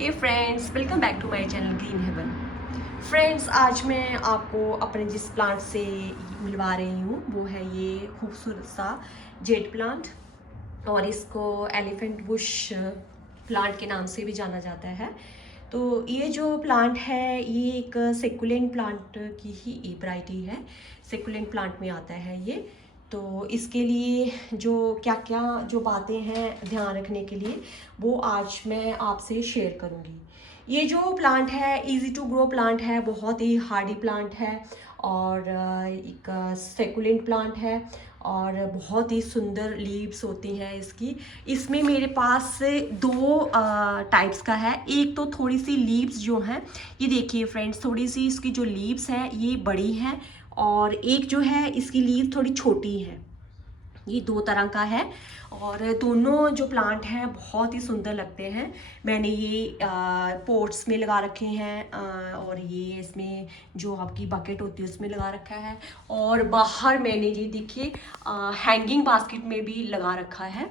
Hey friends, welcome back to my channel green heaven. Friends, आज मैं आपको अपने जिस प्लांट से मिलवा रही हूँ वो है ये खूबसूरत सा जेड प्लांट, और इसको एलिफेंट बुश प्लांट के नाम से भी जाना जाता है। तो ये जो प्लांट है ये एक सेकुलेंट प्लांट की ही एक वैरायटी है। सेकुलेंट प्लांट में आता है ये। तो इसके लिए जो क्या क्या जो बातें हैं ध्यान रखने के लिए वो आज मैं आपसे शेयर करूँगी। ये जो प्लांट है इजी टू ग्रो प्लांट है, बहुत ही हार्डी प्लांट है और एक सेकुलेंट प्लांट है और बहुत ही सुंदर लीव्स होती हैं इसकी। इसमें मेरे पास दो टाइप्स का है। एक तो थोड़ी सी लीव्स जो हैं, ये देखिए फ्रेंड्स, थोड़ी सी इसकी जो लीव्स हैं ये बड़ी हैं, और एक जो है इसकी लीव थोड़ी छोटी है। ये दो तरह का है और दोनों जो प्लांट हैं बहुत ही सुंदर लगते हैं। मैंने ये पोट्स में लगा रखे हैं और ये इसमें जो आपकी बकेट होती है उसमें लगा रखा है, और बाहर मैंने ये देखिए हैंगिंग बास्केट में भी लगा रखा है।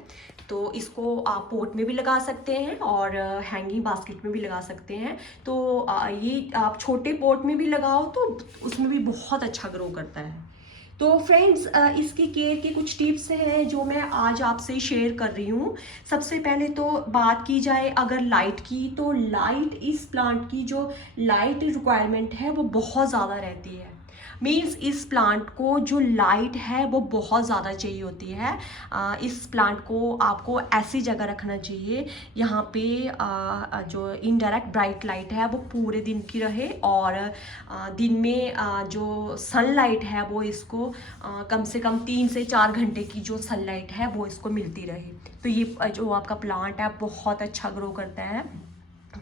तो इसको आप पोट में भी लगा सकते हैं और हैंगिंग बास्केट में भी लगा सकते हैं। तो ये आप छोटे पोट में भी लगाओ तो उसमें भी बहुत अच्छा ग्रो करता है। तो फ्रेंड्स, इसकी केयर के कुछ टिप्स हैं जो मैं आज आपसे शेयर कर रही हूँ। सबसे पहले तो बात की जाए अगर लाइट की, तो लाइट इस प्लांट की जो लाइट रिक्वायरमेंट है वो बहुत ज़्यादा रहती है। मीन्स इस प्लांट को जो लाइट है वो बहुत ज़्यादा चाहिए होती है। इस प्लांट को आपको ऐसी जगह रखना चाहिए यहाँ पे जो इनडायरेक्ट ब्राइट लाइट है वो पूरे दिन की रहे, और दिन में जो सनलाइट है वो इसको कम से कम 3 से 4 घंटे की जो सनलाइट है वो इसको मिलती रहे। तो ये जो आपका प्लांट है बहुत अच्छा ग्रो करता है,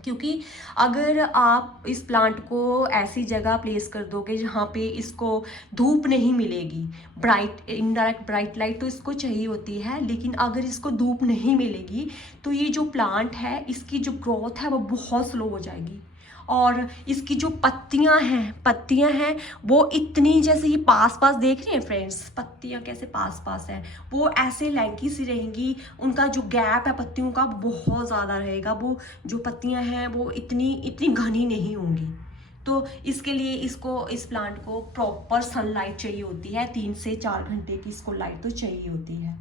क्योंकि अगर आप इस प्लांट को ऐसी जगह प्लेस कर दोगे जहाँ पे इसको धूप नहीं मिलेगी, ब्राइट इनडायरेक्ट ब्राइट लाइट तो इसको चाहिए होती है, लेकिन अगर इसको धूप नहीं मिलेगी तो ये जो प्लांट है इसकी जो ग्रोथ है वो बहुत स्लो हो जाएगी। और इसकी जो पत्तियां हैं वो इतनी, जैसे ये पास पास देख रहे हैं फ्रेंड्स, पत्तियां कैसे पास पास है, वो ऐसे लैंकी सी रहेंगी। उनका जो गैप है पत्तियों का बहुत ज़्यादा रहेगा। वो जो पत्तियां हैं वो इतनी इतनी घनी नहीं होंगी। तो इसके लिए इसको, इस प्लांट को प्रॉपर सनलाइट चाहिए होती है। 3 से 4 घंटे की इसको लाइट तो चाहिए होती है।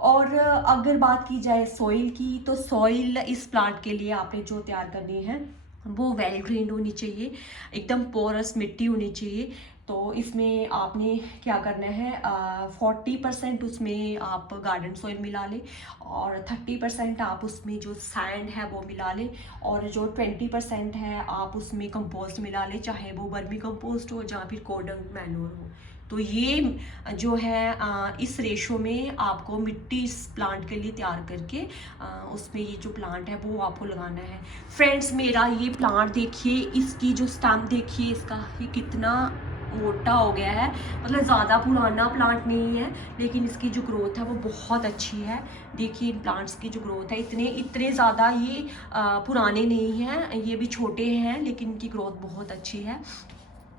और अगर बात की जाए सॉइल की, तो सॉइल इस प्लांट के लिए आपने जो तैयार करनी है वो वेल ग्रेन्ड होनी चाहिए, एकदम पोरस मिट्टी होनी चाहिए। तो इसमें आपने क्या करना है, 40% उसमें आप गार्डन सॉइल मिला लें, और 30% आप उसमें जो सैंड है वो मिला लें, और जो 20% है आप उसमें कंपोस्ट मिला लें, चाहे वो वर्मी कंपोस्ट हो या फिर कोडंग मैन्योर हो। तो ये जो है इस रेशो में आपको मिट्टी इस प्लांट के लिए तैयार करके उसमें ये जो प्लांट है वो आपको लगाना है। फ्रेंड्स, मेरा ये प्लांट देखिए, इसकी जो स्टैम्प देखिए, इसका ये कितना मोटा हो गया है। मतलब ज़्यादा पुराना प्लांट नहीं है, लेकिन इसकी जो ग्रोथ है वो बहुत अच्छी है। देखिए इन प्लांट्स की जो ग्रोथ है, इतने इतने ज़्यादा ये पुराने नहीं हैं, ये भी छोटे हैं, लेकिन इनकी ग्रोथ बहुत अच्छी है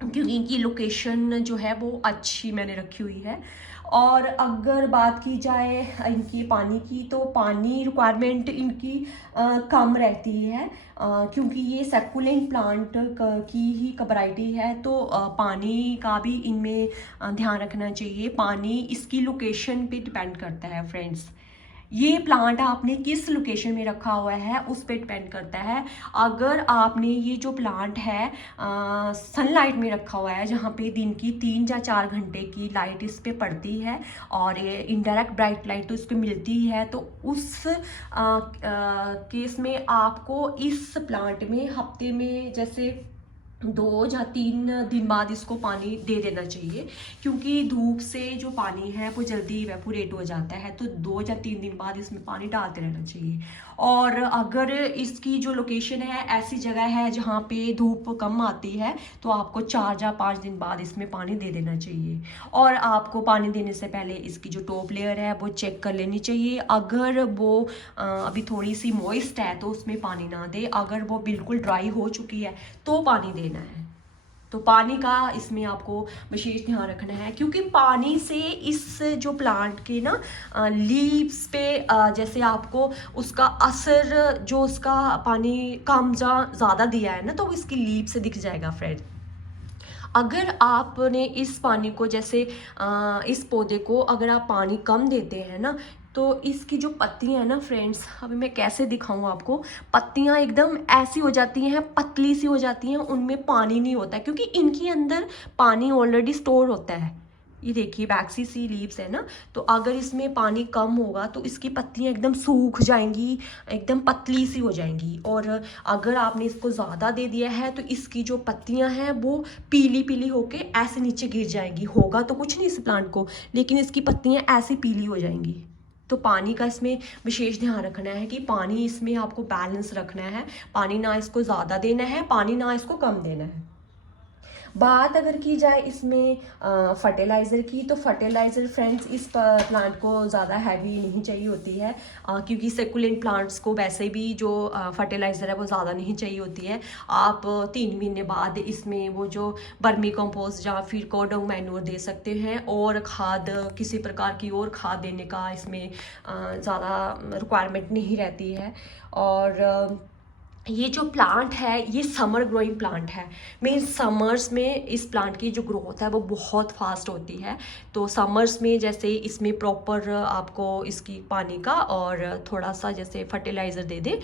क्योंकि इनकी लोकेशन जो है वो अच्छी मैंने रखी हुई है। और अगर बात की जाए इनकी पानी की, तो पानी रिक्वायरमेंट इनकी कम रहती है, क्योंकि ये सेकुलेंट प्लांट की ही वैरायटी है। तो पानी का भी इनमें ध्यान रखना चाहिए। पानी इसकी लोकेशन पे डिपेंड करता है फ्रेंड्स। ये प्लांट आपने किस लोकेशन में रखा हुआ है उस पर डिपेंड करता है। अगर आपने ये जो प्लांट है सनलाइट में रखा हुआ है, जहाँ पे दिन की 3 या 4 घंटे की लाइट इस पे पड़ती है और ये इनडायरेक्ट ब्राइट लाइट तो इस पे मिलती है, तो उस केस में आपको इस प्लांट में हफ्ते में जैसे 2 या 3 दिन बाद इसको पानी दे देना चाहिए, क्योंकि धूप से जो पानी है वो जल्दी इवेपोरेट हो जाता है। तो 2 या 3 दिन बाद इसमें पानी डालते रहना चाहिए। और अगर इसकी जो लोकेशन है ऐसी जगह है जहाँ पे धूप कम आती है, तो आपको 4 या 5 दिन बाद इसमें पानी दे देना चाहिए। और आपको पानी देने से पहले इसकी जो टॉप लेयर है वो चेक कर लेनी चाहिए। अगर वो अभी थोड़ी सी मॉइस्ट है तो उसमें पानी ना दे, अगर वो बिल्कुल ड्राई हो चुकी है तो पानी देना है। तो पानी का इसमें आपको विशेष ध्यान रखना है, क्योंकि पानी से इस जो प्लांट के ना लीव्स पे जैसे आपको उसका असर, जो उसका पानी कम ज़्यादा दिया है ना, तो इसकी लीव से दिख जाएगा फ्रेंड। अगर आपने इस पानी को जैसे इस पौधे को अगर आप पानी कम देते हैं ना, तो इसकी जो पत्तियां हैं ना फ्रेंड्स, अभी मैं कैसे दिखाऊं आपको, पत्तियां एकदम ऐसी हो जाती हैं, पतली सी हो जाती हैं, उनमें पानी नहीं होता है, क्योंकि इनके अंदर पानी ऑलरेडी स्टोर होता है। ये देखिए वैक्सी सी लीव्स है ना, तो अगर इसमें पानी कम होगा तो इसकी पत्तियां एकदम सूख जाएंगी, एकदम पतली सी हो जाएंगी। और अगर आपने इसको ज़्यादा दे दिया है तो इसकी जो पत्तियां हैं वो पीली पीली होके ऐसे नीचे गिर जाएंगी। होगा तो कुछ नहीं इस प्लांट को, लेकिन इसकी पत्तियां ऐसे पीली हो जाएंगी। तो पानी का इसमें विशेष ध्यान रखना है कि पानी इसमें आपको बैलेंस रखना है, पानी ना इसको ज़्यादा देना है, पानी ना इसको कम देना है। बात अगर की जाए इसमें फर्टिलाइज़र की, तो फर्टिलाइज़र फ्रेंड्स इस प्लांट को ज़्यादा हैवी नहीं चाहिए होती है, क्योंकि सेकुलेंट प्लांट्स को वैसे भी जो फर्टिलाइज़र है वो ज़्यादा नहीं चाहिए होती है। आप 3 महीने बाद इसमें वो जो बर्मी कंपोस्ट या फिर कोडोंग मैन्योर दे सकते हैं, और खाद किसी प्रकार की और खाद देने का इसमें ज़्यादा रिक्वायरमेंट नहीं रहती है। और ये जो प्लांट है ये समर ग्रोइंग प्लांट है, मीन्स समर्स में इस प्लांट की जो ग्रोथ है वो बहुत फास्ट होती है। तो समर्स में जैसे इसमें प्रॉपर आपको इसकी पानी का और थोड़ा सा जैसे फर्टिलाइज़र दे दे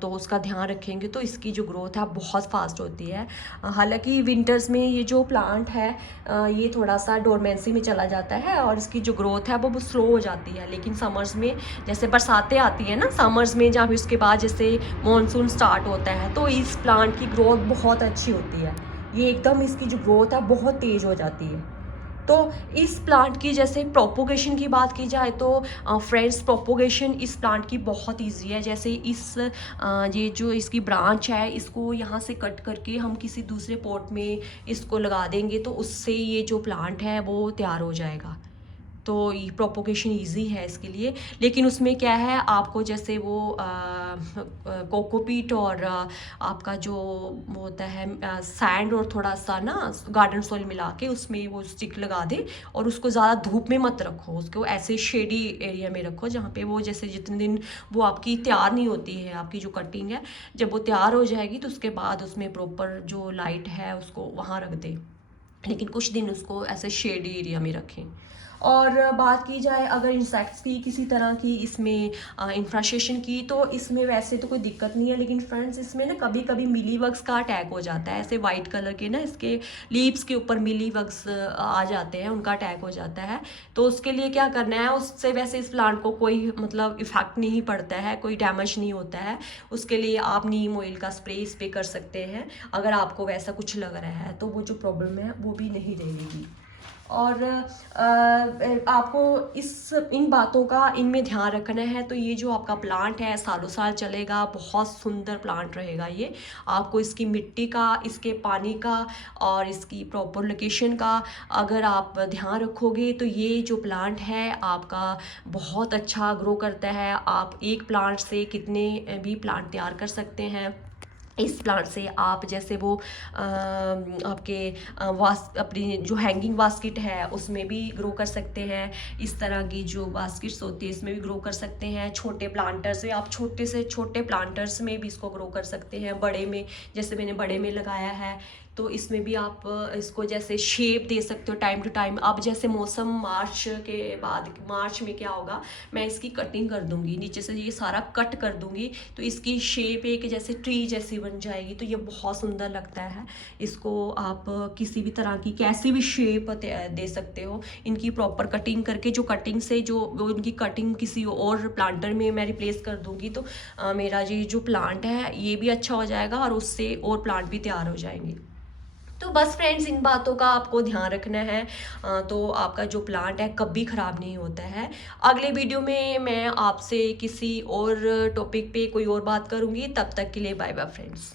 तो उसका ध्यान रखेंगे तो इसकी जो ग्रोथ है बहुत फास्ट होती है। हालांकि विंटर्स में ये जो प्लांट है ये थोड़ा सा डोरमेंसी में चला जाता है और इसकी जो ग्रोथ है वो स्लो हो जाती है। लेकिन समर्स में जैसे बरसातें आती है ना, समर्स में जब उसके बाद जैसे मॉनसून स्टार्ट होता है तो इस प्लांट की ग्रोथ बहुत अच्छी होती है। ये एकदम इसकी जो ग्रोथ है बहुत तेज हो जाती है। तो इस प्लांट की जैसे प्रोपोगेशन की बात की जाए तो फ्रेंड्स प्रोपोगेशन इस प्लांट की बहुत इजी है। जैसे ये जो इसकी ब्रांच है इसको यहाँ से कट करके हम किसी दूसरे पॉट में इसको लगा देंगे तो उससे ये जो प्लांट है वो तैयार हो जाएगा। तो ये प्रोपोगेशन इजी है इसके लिए। लेकिन उसमें क्या है, आपको जैसे वो कोकोपीट और आपका जो वो होता है सैंड और थोड़ा सा ना गार्डन सॉइल मिला के उसमें वो स्टिक लगा दे, और उसको ज़्यादा धूप में मत रखो, उसको ऐसे शेडी एरिया में रखो जहाँ पे वो जैसे जितने दिन वो आपकी तैयार नहीं होती है, आपकी जो कटिंग है जब वो तैयार हो जाएगी तो उसके बाद उसमें प्रॉपर जो लाइट है उसको वहाँ रख दे, लेकिन कुछ दिन उसको ऐसे शेडी एरिया में रखें। और बात की जाए अगर इंसेक्ट्स की किसी तरह की इसमें इन्फ्रास्ट्रेशन की, तो इसमें वैसे तो कोई दिक्कत नहीं है, लेकिन फ्रेंड्स इसमें ना कभी कभी मिलीबग्स का अटैक हो जाता है। ऐसे वाइट कलर के ना इसके लीव्स के ऊपर मिलीबग्स आ जाते हैं, उनका अटैक हो जाता है। तो उसके लिए क्या करना है, उससे वैसे इस प्लांट को कोई मतलब इफेक्ट नहीं पड़ता है, कोई डैमेज नहीं होता है। उसके लिए आप नीम ऑयल का स्प्रे कर सकते हैं अगर आपको वैसा कुछ लग रहा है, तो वो जो प्रॉब्लम है वो भी नहीं रहेगी। और आपको इन बातों का इनमें ध्यान रखना है। तो ये जो आपका प्लांट है सालों साल चलेगा, बहुत सुंदर प्लांट रहेगा ये। आपको इसकी मिट्टी का, इसके पानी का और इसकी प्रॉपर लोकेशन का अगर आप ध्यान रखोगे तो ये जो प्लांट है आपका बहुत अच्छा ग्रो करता है। आप एक प्लांट से कितने भी प्लांट तैयार कर सकते हैं। इस प्लांट से आप जैसे वो आपके अपनी जो हैंगिंग बास्केट है उसमें भी ग्रो कर सकते हैं। इस तरह की जो बास्केट्स होती है इसमें भी ग्रो कर सकते हैं। छोटे प्लांटर्स में आप छोटे से छोटे प्लांटर्स में भी इसको ग्रो कर सकते हैं। बड़े में जैसे मैंने बड़े में लगाया है तो इसमें भी आप इसको जैसे शेप दे सकते हो टाइम टू टाइम। अब जैसे मौसम मार्च के बाद, मार्च में क्या होगा, मैं इसकी कटिंग कर दूंगी, नीचे से ये सारा कट कर दूंगी तो इसकी शेप एक जैसे ट्री जैसी बन जाएगी। तो ये बहुत सुंदर लगता है। इसको आप किसी भी तरह की कैसी भी शेप दे सकते हो। इनकी प्रॉपर कटिंग करके जो कटिंग से जो इनकी कटिंग किसी और प्लांटर में मैं रिप्लेस कर दूंगी तो मेरा ये जो प्लांट है ये भी अच्छा हो जाएगा और उससे और प्लांट भी तैयार हो जाएंगे। तो बस फ्रेंड्स इन बातों का आपको ध्यान रखना है, तो आपका जो प्लांट है कभी ख़राब नहीं होता है। अगले वीडियो में मैं आपसे किसी और टॉपिक पे कोई और बात करूँगी। तब तक के लिए बाय बाय फ्रेंड्स।